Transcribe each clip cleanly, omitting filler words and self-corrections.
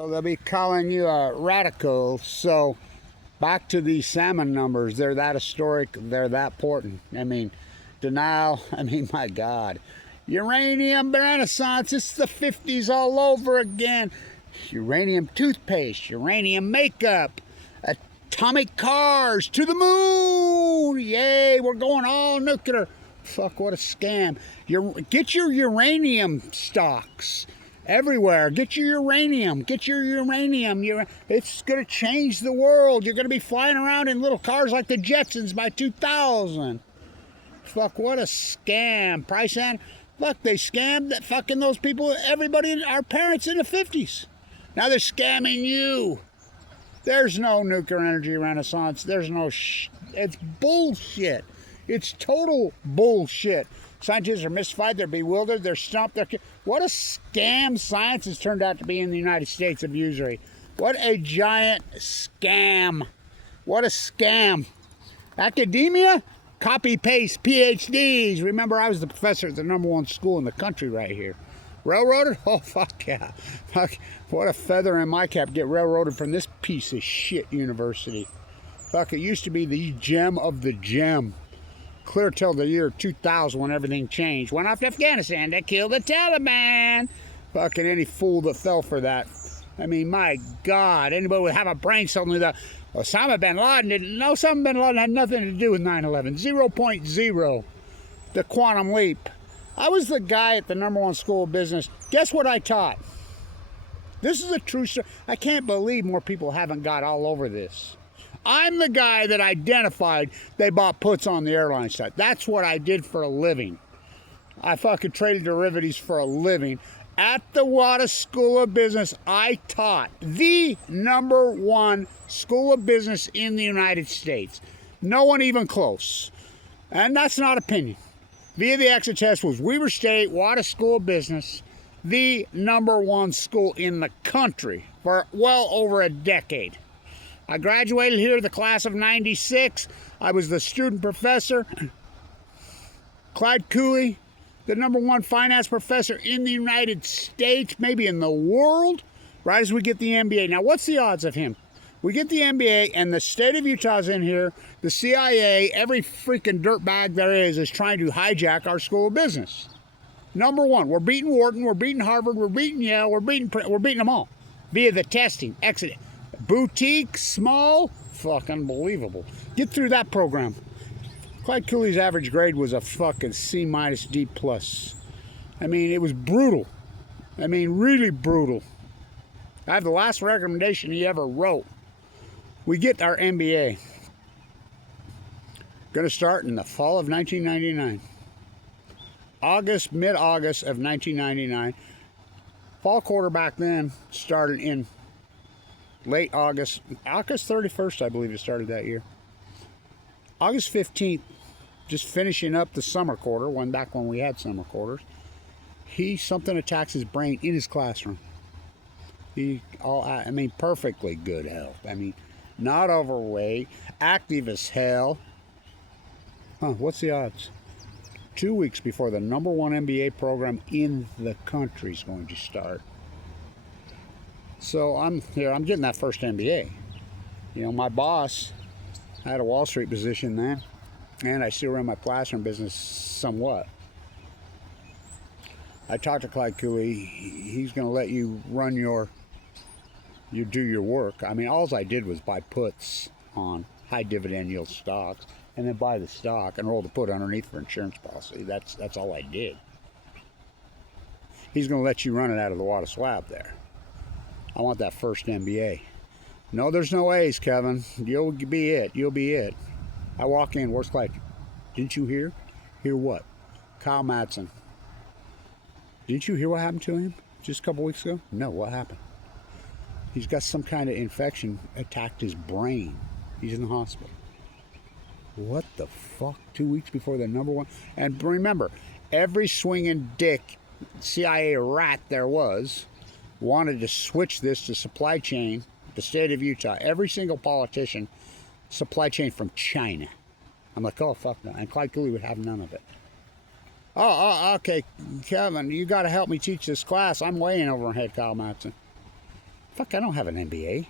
So they'll be calling you a radical. So back to these salmon numbers. They're that historic. They're that important. I mean, denial. I mean, my God. Uranium renaissance. It's the 50s all over again. Uranium toothpaste. Uranium makeup. Atomic cars to the moon. Yay, we're going all nuclear. Fuck, what a scam. Get your uranium stocks. Everywhere. Get your uranium. Get your uranium. It's going to change the world. You're going to be flying around in little cars like the Jetsons by 2000. Fuck, what a scam. Price and fuck, they scammed that fucking those people, everybody, our parents in the 50s. Now they're scamming you. There's no nuclear energy renaissance. There's no it's bullshit. It's total bullshit. Scientists are mystified, they're bewildered, they're stumped. What a scam science has turned out to be in the United States of usury. What a giant scam. What a scam. Academia? Copy-paste PhDs. Remember, I was the professor at the #1 school in the country right here. Railroaded? Oh, fuck yeah. Fuck, what a feather in my cap. Get railroaded from this piece of shit university. Fuck, it used to be the gem of the gem. Clear till the year 2000 when everything changed. Went off to Afghanistan to kill the Taliban. Fucking any fool that fell for that. I mean, my God. Anybody would have a brain cell knew that Osama bin Laden didn't know. Osama bin Laden had nothing to do with 9/11. 0.0. The quantum leap. I was the guy at the #1 school of business. Guess what I taught? This is a true story. I can't believe more people haven't got all over this. I'm the guy that identified they bought puts on the airline side. That's what I did for a living. I fucking traded derivatives for a living. At the Wada School of Business, I taught the #1 school of business in the United States. No one even close. And that's not opinion. Via the exit test was Weber State, Wada School of Business, the #1 school in the country for well over a decade. I graduated here, the class of '96. I was the student professor. Clyde Cooley, the #1 finance professor in the United States, maybe in the world, right as we get the MBA. Now, what's the odds of him? We get the MBA, and the state of Utah's in here. The CIA, every freaking dirtbag there is trying to hijack our school of business. #1, we're beating Wharton, we're beating Harvard, we're beating Yale, we're beating them all via the testing. Exit. Boutique, small, fucking unbelievable. Get through that program. Clyde Cooley's average grade was a fucking C- D+. I mean, it was brutal. I mean, really brutal. I have the last recommendation he ever wrote. We get our MBA. Going to start in the fall of 1999. Mid-August of 1999. Fall quarter back then started in late August. August 31st, I believe it started that year. August 15th, just finishing up the summer quarter, back when we had summer quarters, something attacks his brain in his classroom. I mean, perfectly good health. I mean, not overweight, active as hell. What's the odds? 2 weeks before the #1 MBA program in the country is going to start. So I'm here, I'm getting that first MBA. You know, my boss, I had a Wall Street position then, and I still ran my classroom business somewhat. I talked to Clyde Cooley. He's going to let you run you do your work. I mean, all I did was buy puts on high dividend yield stocks, and then buy the stock and roll the put underneath for insurance policy. That's all I did. He's going to let you run it out of the water slab there. I want that first MBA. No, there's no A's, Kevin. You'll be it. You'll be it. I walk in, where's Clyde? Didn't you hear? Hear what? Kyle Madsen. Didn't you hear what happened to him just a couple weeks ago? No, what happened? He's got some kind of infection, attacked his brain. He's in the hospital. What the fuck? 2 weeks before the #1? And remember, every swinging dick CIA rat there was wanted to switch this to supply chain, the state of Utah. Every single politician, supply chain from China. I'm like, oh, fuck no. And Clyde Cooley would have none of it. Okay, Kevin, you got to help me teach this class. I'm way in over head, Kyle Madsen. Fuck, I don't have an MBA.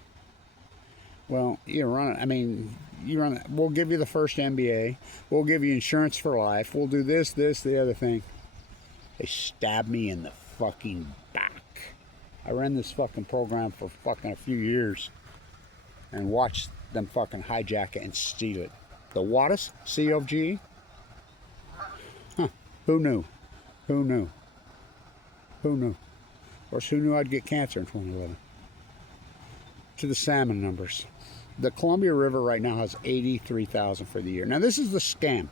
Well, you run it. I mean, you run it. We'll give you the first MBA. We'll give you insurance for life. We'll do this, the other thing. They stabbed me in the fucking back. I ran this fucking program for fucking a few years and watched them fucking hijack it and steal it. The Wattis, COG. Huh. Who knew? Who knew? Who knew? Of course, who knew I'd get cancer in 2011? To the salmon numbers. The Columbia River right now has 83,000 for the year. Now, this is the scam.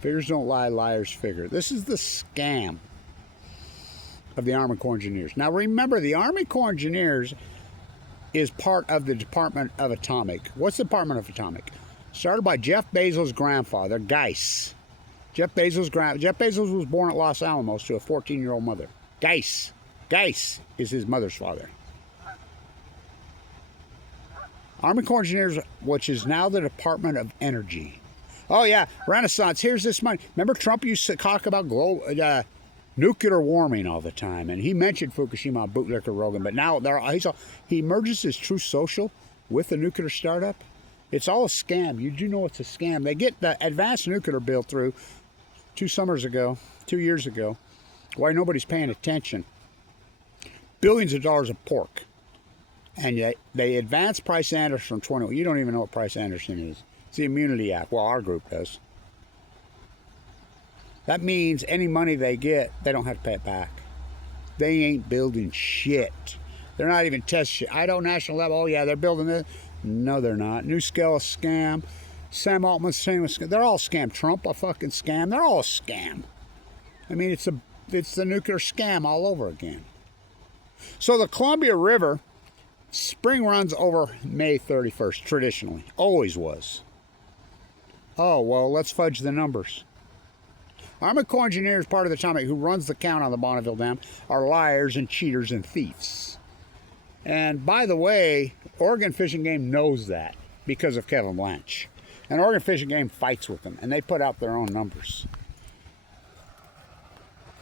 Figures don't lie, liars figure. This is the scam of the Army Corps of Engineers. Now, remember, the Army Corps of Engineers is part of the Department of Atomic. What's the Department of Atomic? Started by Jeff Bezos' grandfather, Geis. Jeff Bezos was born at Los Alamos to a 14-year-old mother. Geis is his mother's father. Army Corps of Engineers, which is now the Department of Energy. Oh yeah, Renaissance. Here's this money. Remember, Trump used to talk about nuclear warming all the time, and he mentioned Fukushima on Bootlicker Rogan. But now he merges his Truth Social with the nuclear startup. It's all a scam. You do know it's a scam. They get the advanced nuclear bill through 2 years ago. Why nobody's paying attention? Billions of dollars of pork. And they advanced Price Anderson from 20. You don't even know what Price Anderson is. It's the Immunity Act. Well, our group does. That means any money they get, they don't have to pay it back. They ain't building shit. They're not even test shit. Idaho National Lab, oh yeah, they're building it. No, they're not. New Scale, a scam. Sam Altman, same scam. They're all scam. Trump, a fucking scam. They're all a scam. I mean, it's the nuclear scam all over again. So the Columbia River, spring runs over May 31st, traditionally. Always was. Oh, well, let's fudge the numbers. Army Corps Engineers, part of the Atomic, who runs the count on the Bonniville Dam, are liars and cheaters and thieves. And by the way, Oregon Fish and Game knows that because of Kevin Blanch. And Oregon Fish and Game fights with them, and they put out their own numbers.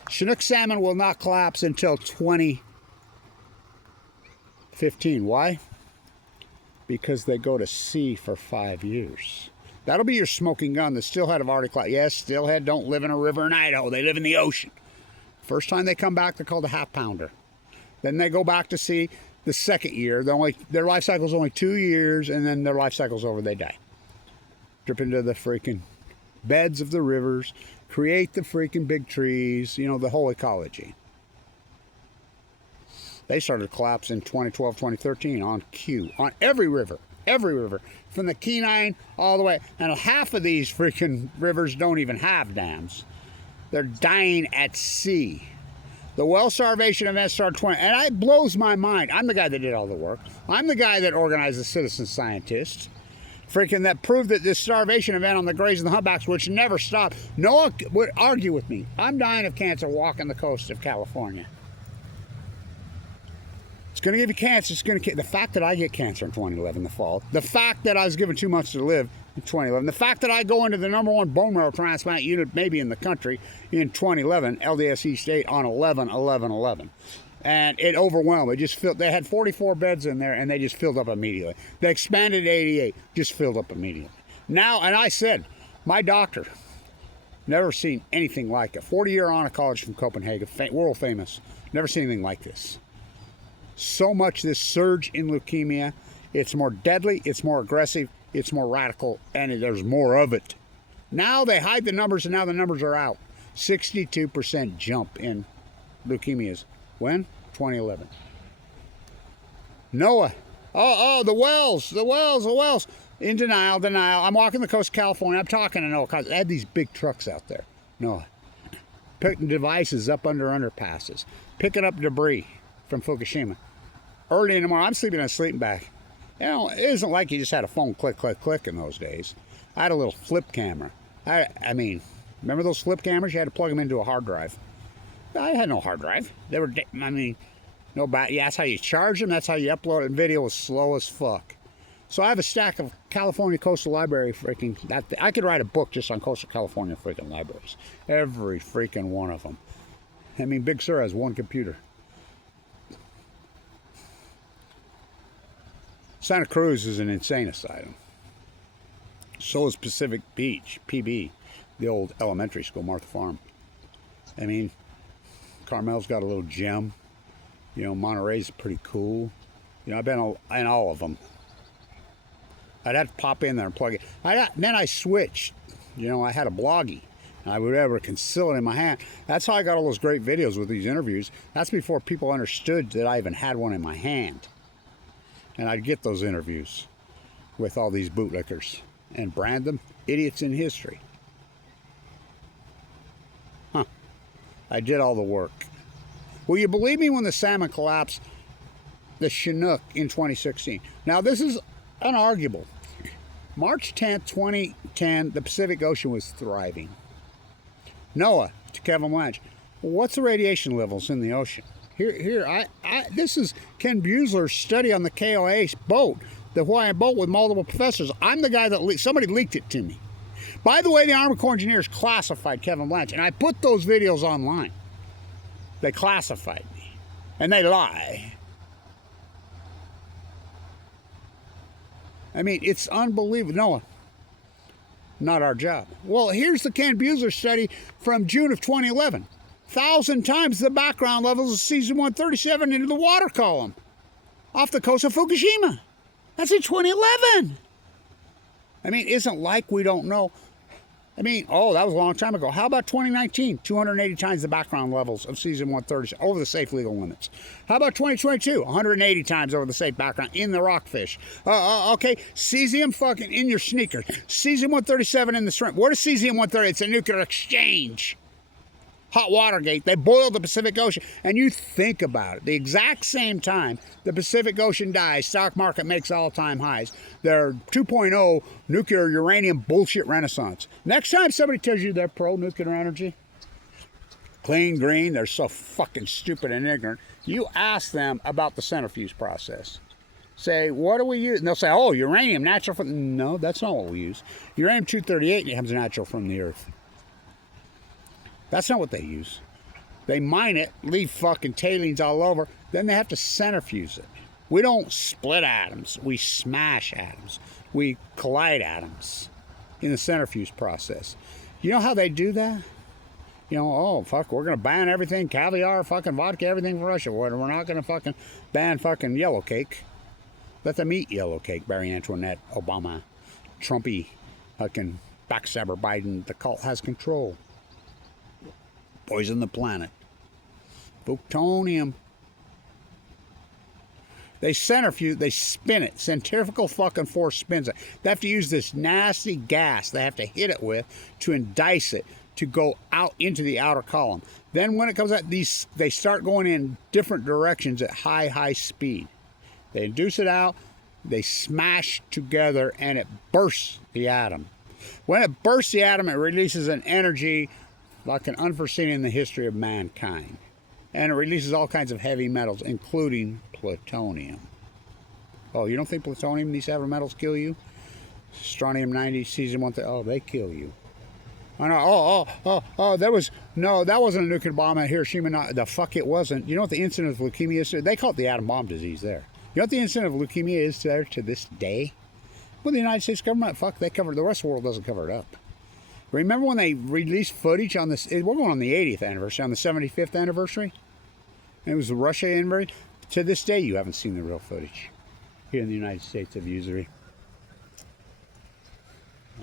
Chinook salmon will not collapse until 2015. Why? Because they go to sea for 5 years. That'll be your smoking gun. The steelhead have already collapsed. Yes, steelhead don't live in a river in Idaho. They live in the ocean. First time they come back, they're called a half pounder. Then they go back to sea the second year. Their life cycle is only 2 years, and then their life cycle's over. They die. Drip into the freaking beds of the rivers, create the freaking big trees, you know, the whole ecology. They started collapsing in 2012, 2013 on cue, on every river, from the Kenai all the way. And half of these freaking rivers don't even have dams. They're dying at sea. The well starvation event started 20, and it blows my mind. I'm the guy that did all the work. I'm the guy that organized the citizen scientists. Freaking that proved that this starvation event on the grays and the humpbacks, which never stopped. No one would argue with me. I'm dying of cancer walking the coast of California. It's going to give you cancer. It's going to the fact that I get cancer in 2011, the fall. The fact that I was given 2 months to live in 2011. The fact that I go into the #1 bone marrow transplant unit maybe in the country in 2011, LDS State on 11/11/11. And it overwhelmed. It just filled. They had 44 beds in there, and they just filled up immediately. They expanded to 88, just filled up immediately. Now, and I said, my doctor, never seen anything like it. 40-year oncologist from Copenhagen, world famous. Never seen anything like this. So much this surge in leukemia. It's more deadly. It's more aggressive. It's more radical, and there's more of it. Now they hide the numbers, and now the numbers are out. 62% jump in leukemias. When? 2011. NOAA. The wells. In denial. I'm walking the coast of California. I'm talking to NOAA because they had these big trucks out there. NOAA. Picking devices up under underpasses. Picking up debris from Fukushima. Early in the morning, I'm sleeping in a sleeping bag. You know, it isn't like you just had a phone click, click, click in those days. I had a little flip camera. I mean, remember those flip cameras? You had to plug them into a hard drive. I had no hard drive. They were, no bat. Yeah, that's how you charge them. That's how you upload it. And video was slow as fuck. So I have a stack of California Coastal Library freaking. I could write a book just on Coastal California freaking libraries. Every freaking one of them. I mean, Big Sur has one computer. Santa Cruz is an insane asylum. So is Pacific Beach, PB, the old elementary school, Martha Farm. I mean, Carmel's got a little gem. You know, Monterey's pretty cool. You know, I've been in all of them. I'd have to pop in there and plug it. Then I switched. You know, I had a bloggy. I would ever conceal it in my hand. That's how I got all those great videos with these interviews. That's before people understood that I even had one in my hand. And I'd get those interviews with all these bootlickers and brand them idiots in history. Huh. I did all the work. Will you believe me when the Salmon collapsed the Chinook in 2016? Now, this is unarguable. March 10th, 2010, the Pacific Ocean was thriving. NOAA to Kevin Blanch. What's the radiation levels in the ocean? This is Ken Buesler's study on the KOA boat, the Hawaiian boat with multiple professors. I'm the guy that somebody leaked it to me. By the way, the Army Corps Engineers classified Kevin Blanch, and I put those videos online. They classified me, and they lie. I mean, it's unbelievable. NOAA. Not our job. Well, here's the Ken Buesler study from June of 2011. 1,000 times the background levels of cesium-137 into the water column off the coast of Fukushima. That's in 2011. I mean, isn't like we don't know. I mean, oh, that was a long time ago. How about 2019? 280 times the background levels of cesium-137 over the safe legal limits. How about 2022? 180 times over the safe background in the rockfish. Okay, cesium fucking in your sneakers. Cesium-137 in the shrimp. What is cesium-137? It's a nuclear exchange. HOTWATERGATE. They boiled the Pacific Ocean. And you think about it. The exact same time the Pacific Ocean dies, stock market makes all-time highs. Their 2.0 nuclear uranium bullshit renaissance. Next time somebody tells you they're pro-nuclear energy, clean, green, they're so fucking stupid and ignorant, you ask them about the centrifuge process. Say, what do we use? And they'll say, oh, uranium, natural from... No, that's not what we use. Uranium-238 becomes natural from the earth. That's not what they use. They mine it, leave fucking tailings all over, then they have to centrifuge it. We don't split atoms. We smash atoms. We collide atoms in the centrifuge process. You know how they do that? You know, oh, fuck, we're going to ban everything, caviar, fucking vodka, everything from Russia. We're not going to fucking ban fucking yellow cake. Let them eat yellow cake, Barry Antoinette, Obama, Trumpy, fucking backstabber Biden. The cult has control. Poison the planet. Plutonium. They centrifuge, they spin it. Centrifugal fucking force spins it. They have to use this nasty gas they have to hit it with to indice it to go out into the outer column. Then when it comes out, they start going in different directions at high speed. They induce it out, they smash together, and it bursts the atom. When it bursts the atom, it releases an energy like an unforeseen in the history of mankind. And it releases all kinds of heavy metals, including plutonium. Oh, you don't think plutonium, these heavy metals kill you? Strontium-90, cesium-130, oh, they kill you. Oh, no, that wasn't a nuclear bomb at Hiroshima. No, the fuck it wasn't. You know what the incident of leukemia is? They call it the atom bomb disease there. You know what the incident of leukemia is there to this day? Well, the United States government, fuck, they cover it. The rest of the world doesn't cover it up. Remember when they released footage on this? We're going on the 80th anniversary, on the 75th anniversary? And it was the Russia invasion. To this day, you haven't seen the real footage here in the United States of usury.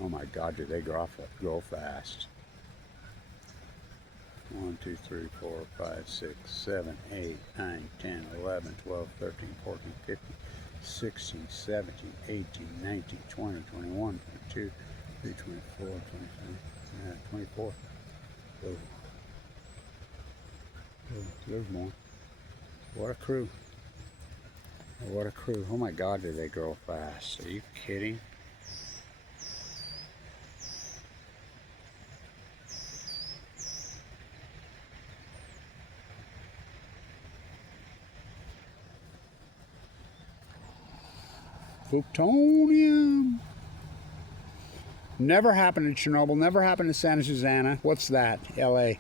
Oh my God, did they grow fast? 1, 2, 3, 4, 5, 6, 7, 8, 9, 10, 11, 12, 13, 14, 15, 16, 17, 18, 19, 20, 21, 22, 23, 24, 25, 24. Oh, there's more. What a crew. What a crew. Oh my God, did they grow fast. Are you kidding? Plutonium. Never happened in Chernobyl, never happened in Santa Susana. What's that? LA.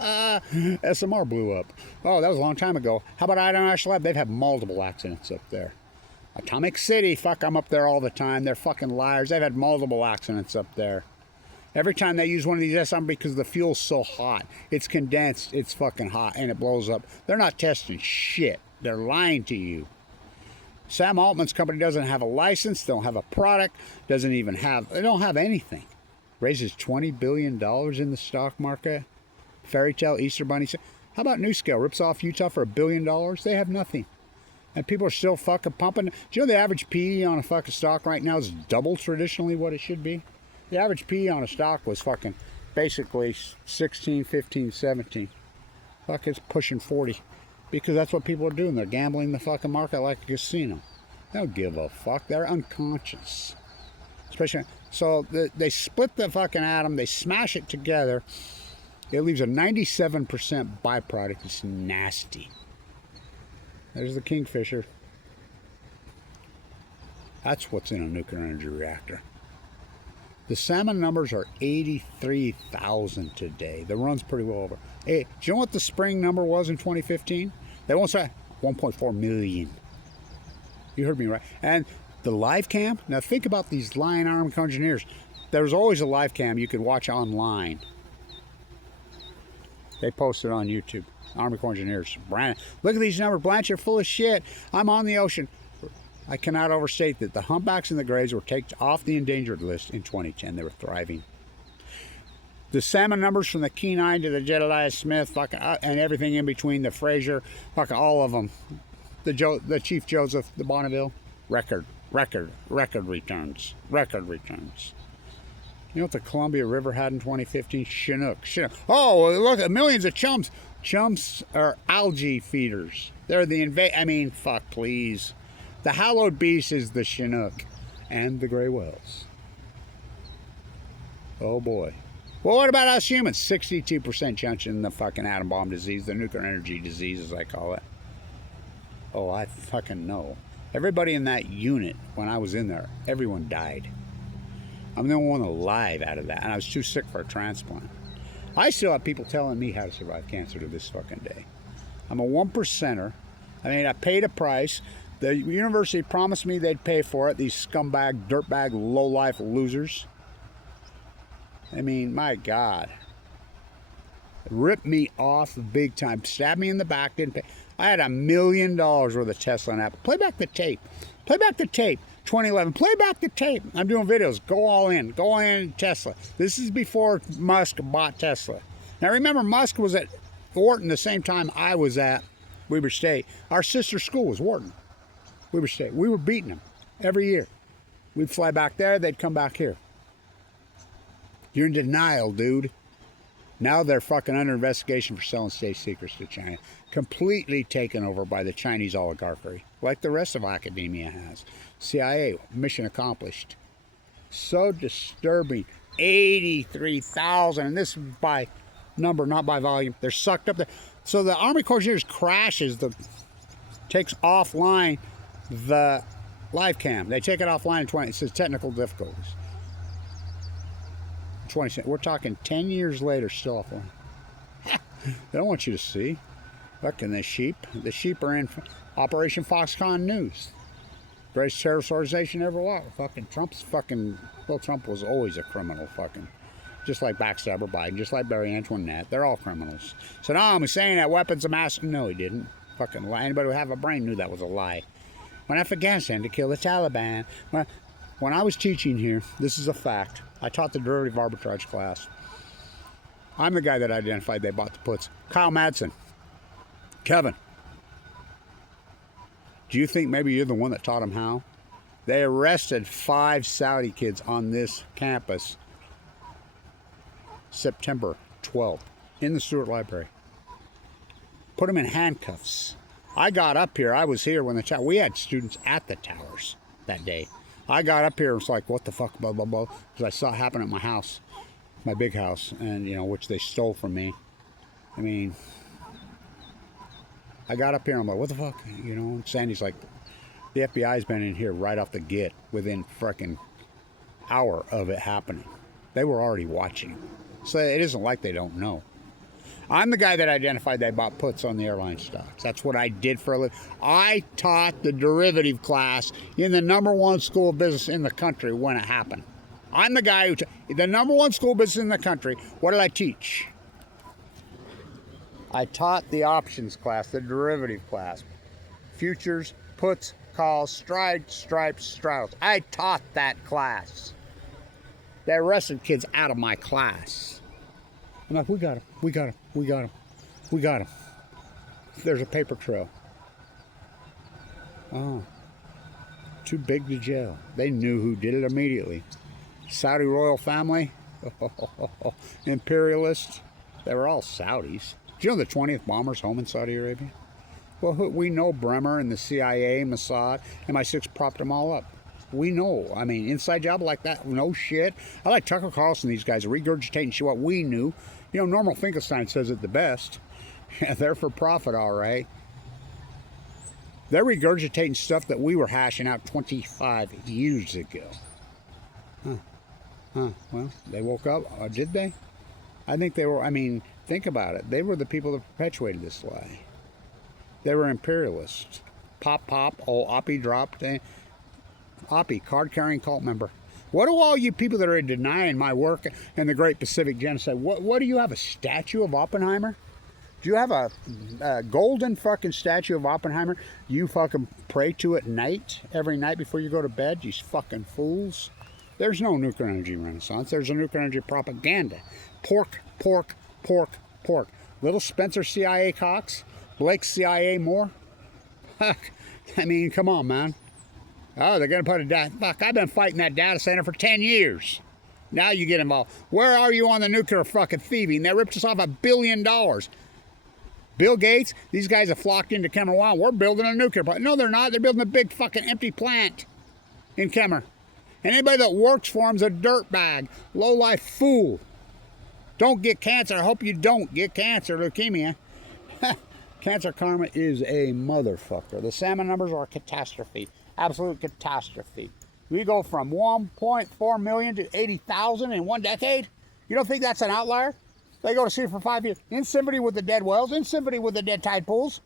SMR blew up. Oh, that was a long time ago. How about Idaho National Lab? They've had multiple accidents up there. Atomic City, fuck, I'm up there all the time. They're fucking liars. They've had multiple accidents up there. Every time they use one of these SMs because the fuel's so hot. It's condensed, it's fucking hot, and it blows up. They're not testing shit. They're lying to you. Sam Altman's company doesn't have a license, don't have a product, they don't have anything. Raises $20 billion in the stock market. Fairy tale Easter Bunny. How about NewScale? Rips off Utah for $1 billion? They have nothing. And people are still fucking pumping. Do you know the average PE on a fucking stock right now is double traditionally what it should be? The average PE on a stock was fucking basically 16, 15, 17. Fuck, it's pushing 40. Because that's what people are doing. They're gambling the fucking market like a casino. They don't give a fuck. They're unconscious. Especially, so they split the fucking atom. They smash it together. It leaves a 97% byproduct. It's nasty. There's the Kingfisher. That's what's in a nuclear energy reactor. The salmon numbers are 83,000 today. The run's pretty well over. Hey, do you know what the spring number was in 2015? They won't say 1.4 million. You heard me right. And the live cam, now think about these lying Army Corps engineers. There's always a live cam you could watch online. They posted on YouTube. Army Corps engineers. Brandon, look at these numbers. Blanche, you're full of shit. I'm on the ocean. I cannot overstate that the humpbacks and the grays were taken off the endangered list in 2010. They were thriving. The salmon numbers from the Kenai to the Jedediah Smith, fucking, and everything in between, the Fraser, fucking all of them. The Chief Joseph, the Bonniville, record returns. Record returns. You know what the Columbia River had in 2015? Chinook. Oh, look at millions of chums. Chums are algae feeders. They're the fuck, please. The hallowed beast is the Chinook and the gray whales. Oh boy. Well, what about us humans? 62% chance in the fucking atom bomb disease, the nuclear energy disease, as I call it. Oh, I fucking know. Everybody in that unit, when I was in there, everyone died. I'm the only one alive out of that, and I was too sick for a transplant. I still have people telling me how to survive cancer to this fucking day. I'm a 1%er. I paid a price. The university promised me they'd pay for it, these scumbag, dirtbag, low-life losers. My God. Ripped me off big time. Stabbed me in the back, didn't pay. I had $1 million worth of Tesla and Apple. Play back the tape. Play back the tape. 2011. Play back the tape. I'm doing videos. Go all in. Go all in Tesla. This is before Musk bought Tesla. Now remember, Musk was at Wharton the same time I was at Weber State. Our sister school was Wharton. Weber State. We were beating them every year. We'd fly back there. They'd come back here. You're in denial, dude. Now they're fucking under investigation for selling state secrets to China. Completely taken over by the Chinese oligarchy, like the rest of academia has. CIA, mission accomplished. So disturbing. 83,000, and this is by number, not by volume. They're sucked up there. So the Army Corps of Engineers takes offline the live cam. They take it offline in 20. It says technical difficulties. 20. We're talking 10 years later, still offline. They don't want you to see. Fucking the sheep. The sheep are in Operation Foxconn News. Greatest terrorist organization ever walked. Fucking Bill Trump was always a criminal, fucking. Just like Backstabber Biden, just like Barry Antoinette. They're all criminals. Saddam Hussein had weapons of mass. No, he didn't. Fucking lie. Anybody who have a brain knew that was a lie. Went Afghanistan to kill the Taliban. When I was teaching here, this is a fact. I taught the derivative arbitrage class. I'm the guy that identified they bought the puts. Kyle Madsen. Kevin. Do you think maybe you're the one that taught them how? They arrested 5 Saudi kids on this campus September 12th in the Stewart Library. Put them in handcuffs. I got up here. I was here when we had students at the towers that day. I got up here and was like, what the fuck, blah, blah, blah. Because I saw it happen at my house, my big house, and, which they stole from me. I got up here and I'm like, what the fuck? And Sandy's like, the FBI's been in here right off the get within freaking hour of it happening. They were already watching. So it isn't like they don't know. I'm the guy that identified they bought puts on the airline stocks. That's what I did for a living. I taught the derivative class in the #1 school of business in the country when it happened. I'm the guy who, the #1 school of business in the country. What did I teach? I taught the options class, the derivative class. Futures, puts, calls, stripes, straddles. I taught that class. They arrested kids out of my class. I'm like, we got him, we got him, we got him, we got him. There's a paper trail. Oh, too big to jail. They knew who did it immediately. Saudi royal family, imperialists. They were all Saudis. Do you know the 20th bomber's home in Saudi Arabia? Well, we know Bremer and the CIA, Mossad, MI6 propped them all up. We know. I mean, inside job like that, no shit. I like Tucker Carlson, these guys regurgitating shit what we knew. You know, Norman Finkelstein says it the best. Yeah, they're for profit, all right. They're regurgitating stuff that we were hashing out 25 years ago. Well, they woke up. Did they? I think they were, I mean, think about it. They were the people that perpetuated this lie. They were imperialists. Pop, Oppie dropped. Oppie, card-carrying cult member. What do all you people that are denying my work and the Great Pacific Genocide, what do you have, a statue of Oppenheimer? Do you have a golden fucking statue of Oppenheimer you fucking pray to at night, every night before you go to bed, you fucking fools? There's no nuclear energy renaissance. There's a nuclear energy propaganda. Pork. Little Spencer CIA Cox, Blake CIA Moore. Fuck. I mean, come on, man. Oh, they're going to put a data. Fuck, I've been fighting that data center for 10 years. Now you get involved. Where are you on the nuclear fucking thieving? They ripped us off $1 billion. Bill Gates, these guys have flocked into Kemmer. Wow, we're building a nuclear plant. No, they're not. They're building a big fucking empty plant in Kemmer. And anybody that works for them's a dirtbag, low-life fool. Don't get cancer. I hope you don't get cancer, leukemia. Cancer karma is a motherfucker. The salmon numbers are a catastrophe. Absolute catastrophe. We go from 1.4 million to 80,000 in 1 decade. You don't think that's an outlier? They go to sea for 5 years. In symphony with the dead whales, in symphony with the dead tide pools.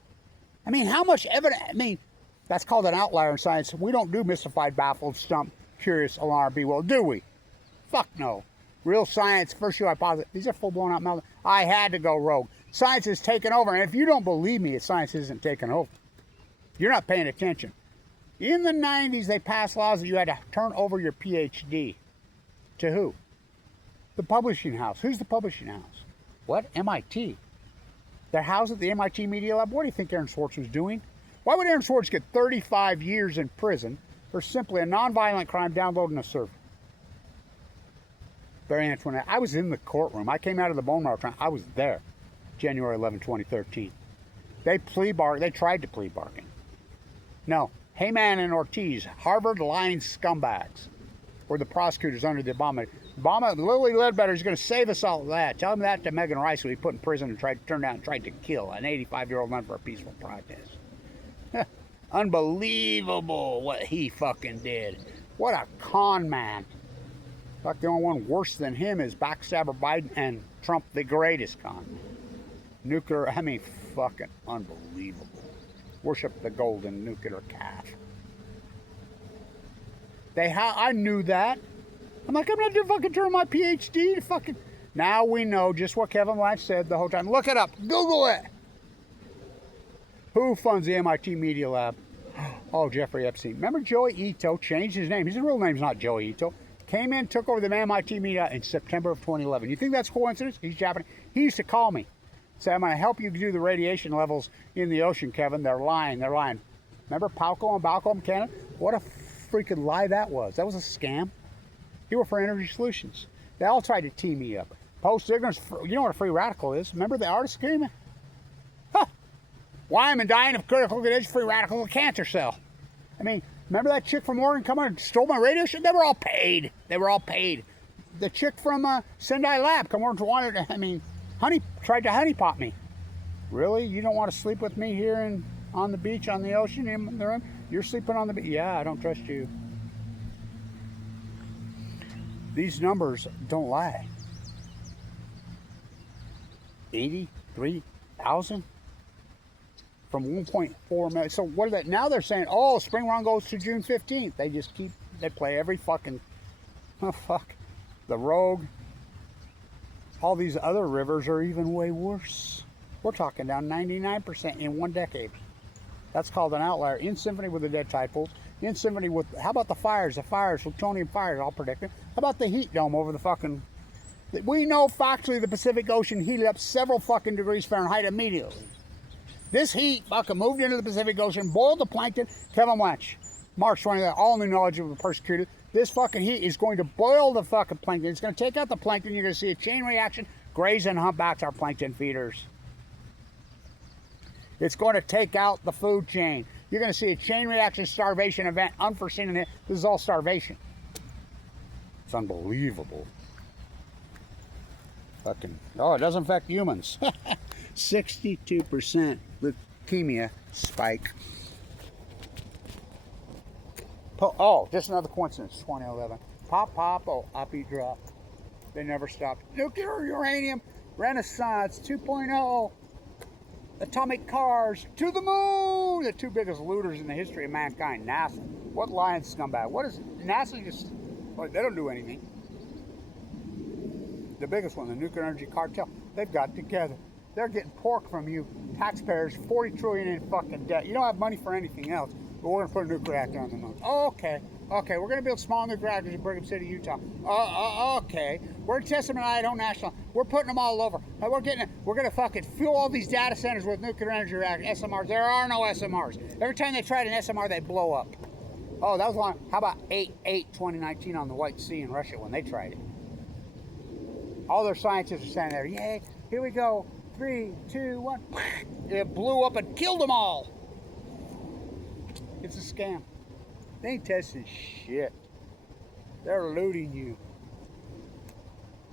I mean, how much evidence? I mean, that's called an outlier in science. We don't do mystified, baffled, stumped, curious, alarmed, bewildered, do we? Fuck no. Real science, first shoe hypothesis. These are full-blown out meltdowns. I had to go rogue. Science is taking over. And if you don't believe me, science isn't taking over. You're not paying attention. In the 90s, they passed laws that you had to turn over your PhD. To who? The publishing house. Who's the publishing house? What? MIT. They're housed at the MIT Media Lab. What do you think Aaron Swartz was doing? Why would Aaron Swartz get 35 years in prison for simply a nonviolent crime downloading a server? Barry Antoinette. I was in the courtroom. I came out of the bone marrow trial. I was there. January 11, 2013. They tried to plea bargain. No. Heyman and Ortiz, Harvard lying scumbags, were the prosecutors under the Obama. Lily Ledbetter is going to save us all that. Tell him that to Megan Rice, who he put in prison and tried to kill an 85-year-old man for a peaceful protest. Unbelievable what he fucking did. What a con man. Like the only one worse than him is backstabber Biden and Trump, the greatest con. Nuclear, I mean, fucking unbelievable. Worship the golden nuclear calf. I knew that. I'm like, I'm not going to fucking turn my PhD to fucking... Now we know just what Kevin Lash said the whole time. Look it up. Google it. Who funds the MIT Media Lab? Oh, Jeffrey Epstein. Remember Joey Ito changed his name? His real name's not Joey Ito. Came in, took over the MIT Media in September of 2011. You think that's coincidence? He's Japanese. He used to call me. Say, I'm going to help you do the radiation levels in the ocean, Kevin. They're lying. They're lying. Remember Palco and Balco in Canada? What a freaking lie that was. That was a scam. He worked for Energy Solutions. They all tried to tee me up. Post-ignorance, you know what a free radical is? Remember the artist agreement? Huh. Why am I dying of critical condition? Free radical, a cancer cell. I mean, remember that chick from Oregon come on and stole my radio show? They were all paid. They were all paid. The chick from Sendai Lab come over and wanted, I mean, tried to honeypot me. Really? You don't want to sleep with me here on the beach, on the ocean, in the room? You're sleeping on the beach? Yeah, I don't trust you. These numbers don't lie. 80 3,000 from 1.4 million. So what are they now? They're saying, oh, spring run goes to June 15th. They play every fucking, oh fuck, the Rogue. All these other rivers are even way worse. We're talking down 99% in 1 decade. That's called an outlier. In symphony with the dead tide pools. In symphony with, how about the fires? The fires, plutonium fires, all predicted. How about the heat dome over the fucking, we know factually the Pacific Ocean heated up several fucking degrees Fahrenheit immediately. This heat fucking moved into the Pacific Ocean, boiled the plankton. Kevin Welch, March 20th, all new knowledge of the persecuted. This fucking heat is going to boil the fucking plankton. It's going to take out the plankton. You're going to see a chain reaction. Grays and humpbacks are plankton feeders. It's going to take out the food chain. You're going to see a chain reaction starvation event unforeseen in it. This is all starvation. It's unbelievable. Fucking, oh, it doesn't affect humans. 62% leukemia spike. Oh, just another coincidence, 2011. Pop, oh, uppy drop. They never stopped. Nuclear uranium renaissance 2.0. Atomic cars to the moon. The two biggest looters in the history of mankind. NASA. What lying scumbag? What is NASA just? Well, they don't do anything. The biggest one, the nuclear energy cartel. They've got together. They're getting pork from you taxpayers. 40 trillion in fucking debt. You don't have money for anything else. But we're gonna put a nuclear reactor on the moon. Oh, okay. Okay, we're gonna build small nuclear reactors in Brigham City, Utah. Okay. We're testing them in Idaho National. We're putting them all over. We're gonna fucking fuel all these data centers with nuclear energy reactors, SMRs. There are no SMRs. Every time they tried an SMR, they blow up. Oh, that was long. How about 8/8/2019 on the White Sea in Russia when they tried it? All their scientists are standing there. Yay! Here we go. 3, 2, 1. It blew up and killed them all. It's a scam. They ain't testing shit. They're looting you.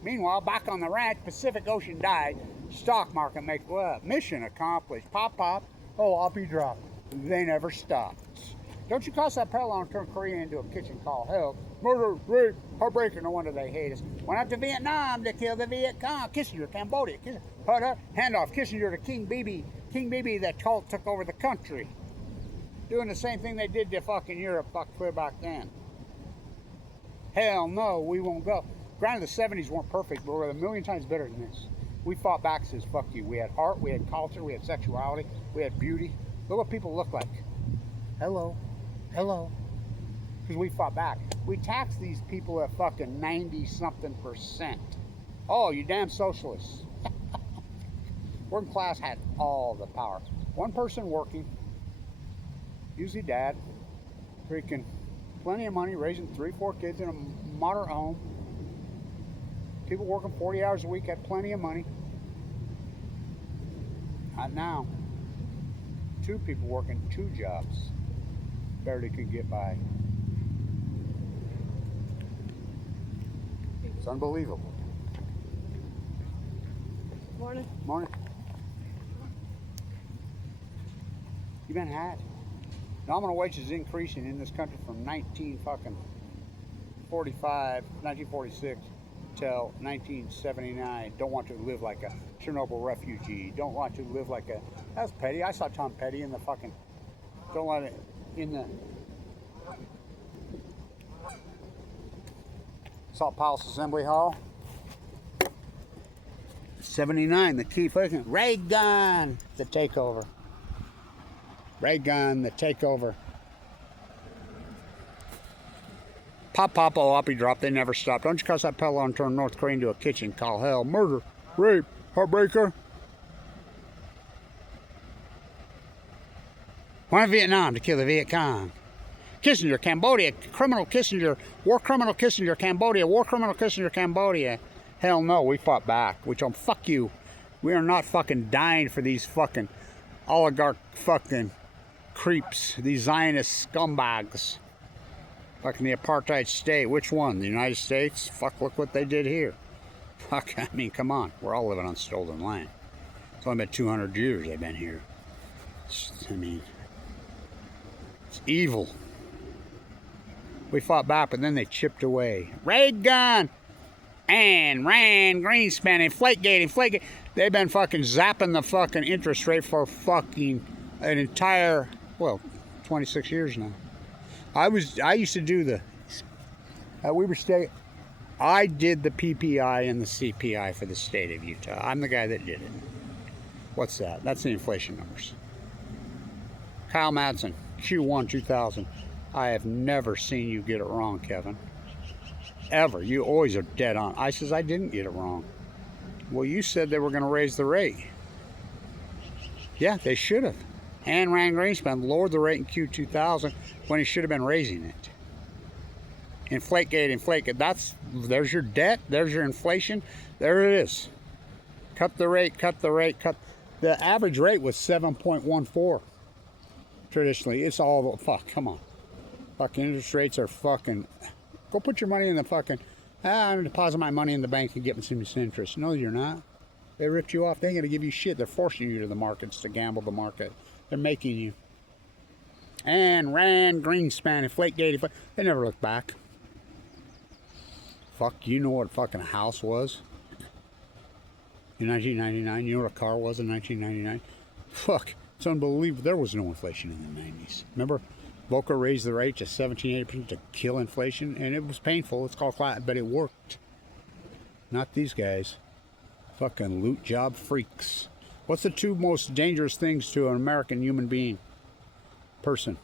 Meanwhile, back on the ranch, Pacific Ocean died. Stock market makes what? Mission accomplished. Pop. Oh, I'll be dropped. They never stopped. Don't you cross that parallel and turn Korea into a kitchen called hell. Murder, rape, heartbreaker. No wonder they hate us. Went out to Vietnam to kill the Viet Cong. Kissinger, Cambodia. Handoff. Kissinger to King Bibi. King Bibi, that cult took over the country. Doing the same thing they did to fucking Europe clear back then. Hell no, we won't go. Granted, the 70s weren't perfect, but we're a million times better than this. We fought back, says fuck you. We had heart, we had culture, we had sexuality, we had beauty. Look what people look like. Hello. Because we fought back. We taxed these people at fucking 90-something%. Oh, you damn socialists. Working class had all the power. One person working, usually dad, freaking plenty of money, raising 3, 4 kids in a moderate home. People working 40 hours a week had plenty of money. Not now. 2 people working 2 jobs barely could get by. It's unbelievable. Morning. You been had? Nominal wage is increasing in this country from 1946 till 1979. Don't want to live like a Chernobyl refugee. Don't want to live like a, that's Petty. I saw Tom Petty in the fucking, don't let it, in the Salt Palace Assembly Hall. 79, the key fucking Reagan, the takeover. Reagan, the takeover. Pop, oh, uppy drop, they never stop. Don't you cross that parallel and turn North Korea into a kitchen called hell. Murder, rape, heartbreaker. Went to Vietnam to kill the Viet Cong. Kissinger, Cambodia, criminal Kissinger, war criminal Kissinger, Cambodia, war criminal Kissinger, Cambodia. Hell no, we fought back. We told them, fuck you. We are not fucking dying for these fucking oligarch fucking creeps, these Zionist scumbags. Fucking the apartheid state. Which one? The United States? Fuck, look what they did here. Fuck, I mean, come on. We're all living on stolen land. It's only been 200 years they've been here. I mean, it's evil. We fought back, but then they chipped away. Reagan! And Rand, Greenspan, Inflategate. They've been fucking zapping the fucking interest rate for fucking an entire, well, 26 years now. I used to do the, I did the PPI and the CPI for the state of Utah. I'm the guy that did it. What's that? That's the inflation numbers. Kyle Madsen, Q1 2000. I have never seen you get it wrong, Kevin. Ever. You always are dead on. I says, I didn't get it wrong. Well, you said they were going to raise the rate. Yeah, they should have. And Rand Greenspan lowered the rate in Q2000 when he should have been raising it. Inflategate, Inflategate. There's your debt. There's your inflation. There it is. Cut the rate, cut the rate, cut. The average rate was 7.14. Traditionally, it's all, fuck, come on. Fucking interest rates are fucking, go put your money in the fucking, I'm going to deposit my money in the bank and get me some interest. No, you're not. They ripped you off. They ain't going to give you shit. They're forcing you to the markets to gamble the market. They're making you. And Rand Greenspan, Inflategate, they never look back. Fuck, you know what fucking a house was in 1999? You know what a car was in 1999? Fuck, it's unbelievable. There was no inflation in the 90s. Remember, Volcker raised the rate to 17-18% to kill inflation, and it was painful. It's called flat, but it worked. Not these guys. Fucking loot job freaks. What's the two most dangerous things to an American human being? Person.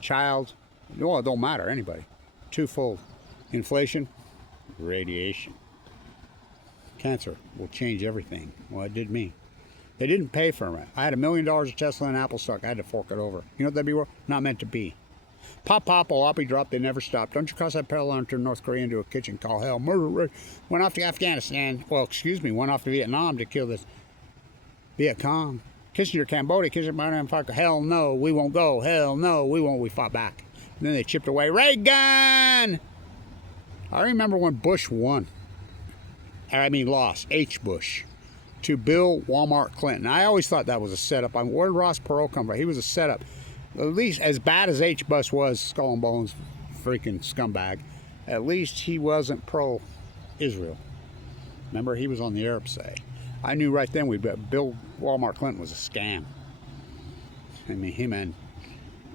Child. Well, it don't matter, anybody. Twofold. Inflation. Radiation. Cancer will change everything. Well, it did me. They didn't pay for it. I had $1 million of Tesla and Apple stock. I had to fork it over. You know what that'd be worth? Not meant to be. Pop, Oppie drop, they never stopped. Don't you cross that parallel and turn North Korea into a kitchen, call hell. Murder. Went off to Afghanistan. Well, excuse me, went off to Vietnam to kill this Viet Cong. Kissinger, Cambodia, Kissinger, hell no, we won't go. Hell no, we won't. We fought back. And then they chipped away. Reagan! I remember when Bush won. Lost. H. Bush. To Bill Walmart Clinton. I always thought that was a setup. Where did Ross Perot come from? He was a setup. At least as bad as H. Bush was, Skull and Bones, freaking scumbag, at least he wasn't pro-Israel. Remember, he was on the Arab side. I knew right then Bill Walmart Clinton was a scam. I mean, him and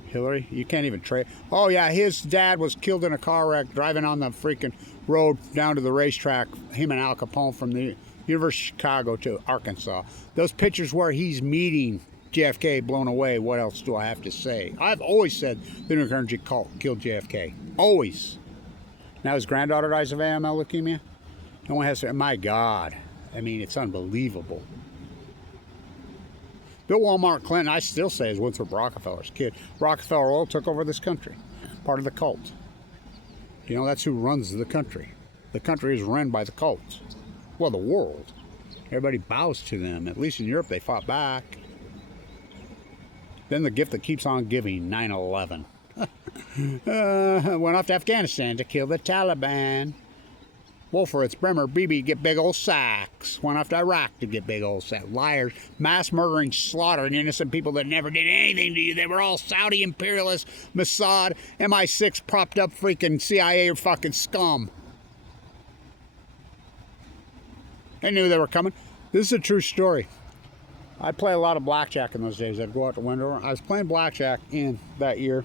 Hillary, you can't even trade. Oh yeah, his dad was killed in a car wreck driving on the freaking road down to the racetrack. Him and Al Capone from the University of Chicago to Arkansas. Those pictures where he's meeting JFK, blown away. What else do I have to say? I've always said the nuclear energy cult killed JFK. Always. Now his granddaughter dies of AML leukemia. No one has to. My God. I mean, it's unbelievable. Bill Walmart Clinton, I still say, is Winthrop Rockefeller's kid. Rockefeller Oil took over this country. Part of the cult. You know, that's who runs the country. The country is run by the cult. Well, the world. Everybody bows to them. At least in Europe, they fought back. Then the gift that keeps on giving, 9/11. Went off to Afghanistan to kill the Taliban. Wolfowitz, Bremer, Bibi get big old sacks. Went off to Iraq to get big old sacks. Liars, mass murdering, slaughtering innocent people that never did anything to you. They were all Saudi imperialists, Mossad, MI6 propped up freaking CIA fucking scum. They knew they were coming. This is a true story. I'd play a lot of blackjack in those days. I'd go out to Wendover. I was playing blackjack in that year,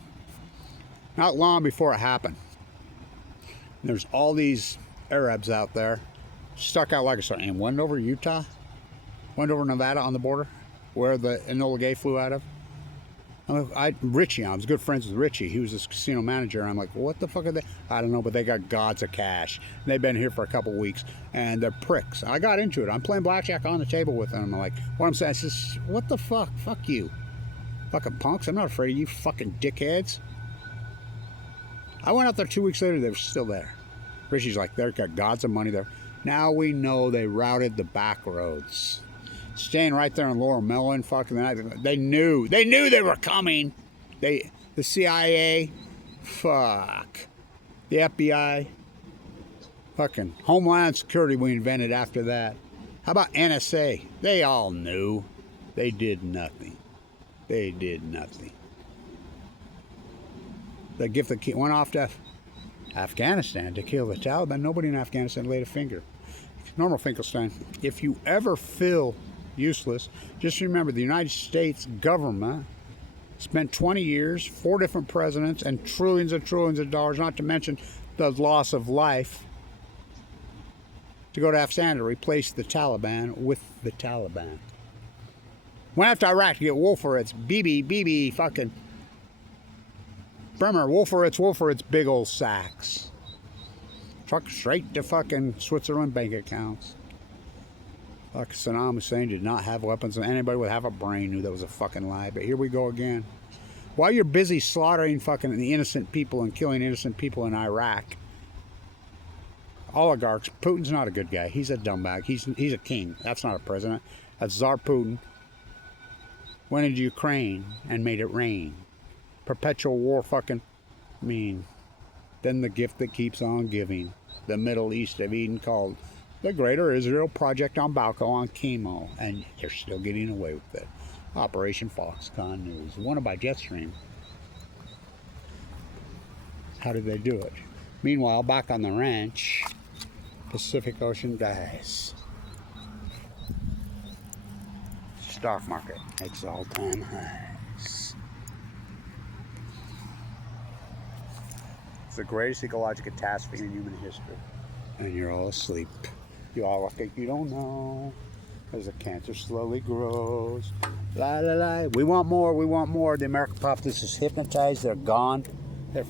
not long before it happened. And there's all these Arabs out there, stuck out like a star. In Wendover, Utah, Wendover, Nevada, on the border, where the Enola Gay flew out of. Richie, I was good friends with Richie. He was this casino manager. I'm like, what the fuck are they? I don't know, but they got gods of cash. And they've been here for a couple weeks, and they're pricks. I got into it. I'm playing blackjack on the table with them. I'm like, what I'm saying, I says, what the fuck? Fuck you. Fucking punks. I'm not afraid of you fucking dickheads. I went out there 2 weeks later. They were still there. Richie's like, they've got gods of money there. Now we know they routed the back roads. Staying right there in Laurel Melon, fucking the night. They knew they were coming. The CIA, fuck. The FBI, fucking Homeland Security we invented after that. How about NSA? They all knew. They did nothing. They did nothing. The gift that went off to Afghanistan to kill the Taliban. Nobody in Afghanistan laid a finger. Normal Finkelstein, if you ever feel useless, just remember the United States government spent 20 years, 4 different presidents, and trillions of dollars, not to mention the loss of life, to go to Afghanistan to replace the Taliban with the Taliban. Went after Iraq to get Wolfowitz, BB, fucking Bremer, Wolfowitz, big old sacks. Truck straight to fucking Switzerland bank accounts. Fuck, Saddam Hussein did not have weapons, and anybody with half a brain knew that was a fucking lie. But here we go again. While you're busy slaughtering fucking the innocent people and killing innocent people in Iraq, oligarchs, Putin's not a good guy. He's a dumbbag. He's a king. That's not a president. That's Tsar Putin. Went into Ukraine and made it rain. Perpetual war fucking, then the gift that keeps on giving. The Middle East of Eden called the Greater Israel Project on Balco on chemo, and they're still getting away with it. Operation Foxconn News, wanted by Jetstream. How did they do it? Meanwhile, back on the ranch, Pacific Ocean dies. Stock market makes all-time highs. It's the greatest ecological catastrophe in human history. And you're all asleep. You all look like you don't know. As the cancer slowly grows. La la la. We want more, we want more. The American populace is hypnotized. They're gone. They're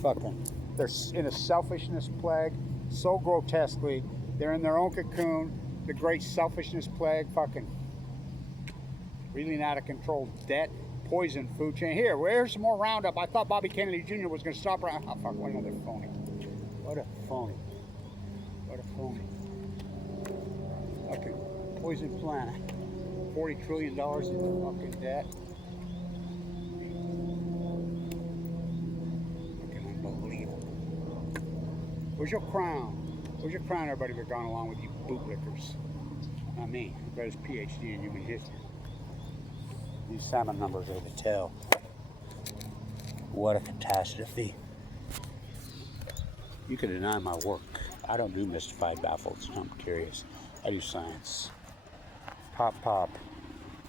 in a selfishness plague so grotesquely. They're in their own cocoon. The great selfishness plague, fucking reeling out of control debt, poison food chain. Here, where's some more Roundup? I thought Bobby Kennedy Jr. was going to stop around. Oh, fuck, what another phony. What a phony. What a phony. Fucking poison planet. $40 trillion in fucking debt. Fucking unbelievable. Where's your crown? Where's your crown, everybody that's gone along with you bootlickers? Not me. Greatest PhD in human history. These salmon numbers are to tell. What a catastrophe. You can deny my work. I don't do mystified baffles. I'm curious. I do science. Pop, pop.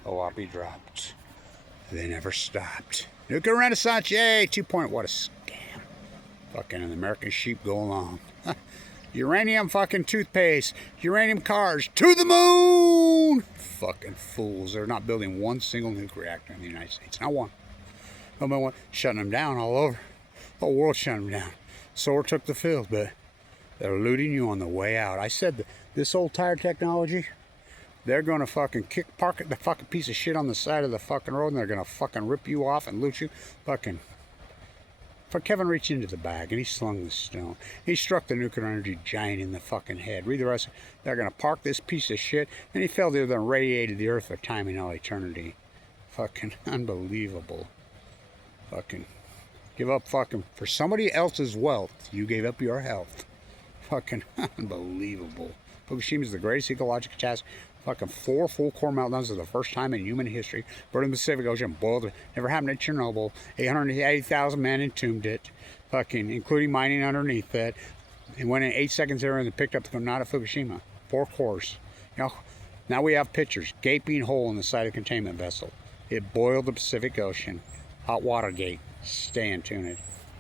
OAPI dropped. They never stopped. Nuclear Renaissance, yay! 2 point, what a scam. Fucking an American sheep go along. Uranium fucking toothpaste. Uranium cars. To the moon! Fucking fools. They're not building one single nuclear reactor in the United States. Not one. No one. Shutting them down all over. The whole world's shutting them down. Solar took the field, but they're looting you on the way out. I said that this old tire technology, they're going to fucking park the fucking piece of shit on the side of the fucking road, and they're going to fucking rip you off and loot you. Fucking. Kevin reached into the bag and he slung the stone. He struck the nuclear energy giant in the fucking head. Read the rest. They're going to park this piece of shit. And he fell there and radiated the earth for time in all eternity. Fucking unbelievable. Fucking give up fucking for somebody else's wealth. You gave up your health. Fucking unbelievable. Fukushima is the greatest ecological catastrophe. Fucking 4 full core meltdowns for the first time in human history. Burned in the Pacific Ocean, boiled it. Never happened at Chernobyl. 880,000 men entombed it. Fucking, including mining underneath it. And went in 8 seconds there and picked up the not at Fukushima. 4 cores. You know, now we have pictures. Gaping hole in the side of the containment vessel. It boiled the Pacific Ocean. HOTWATERGATE. Stay in tune.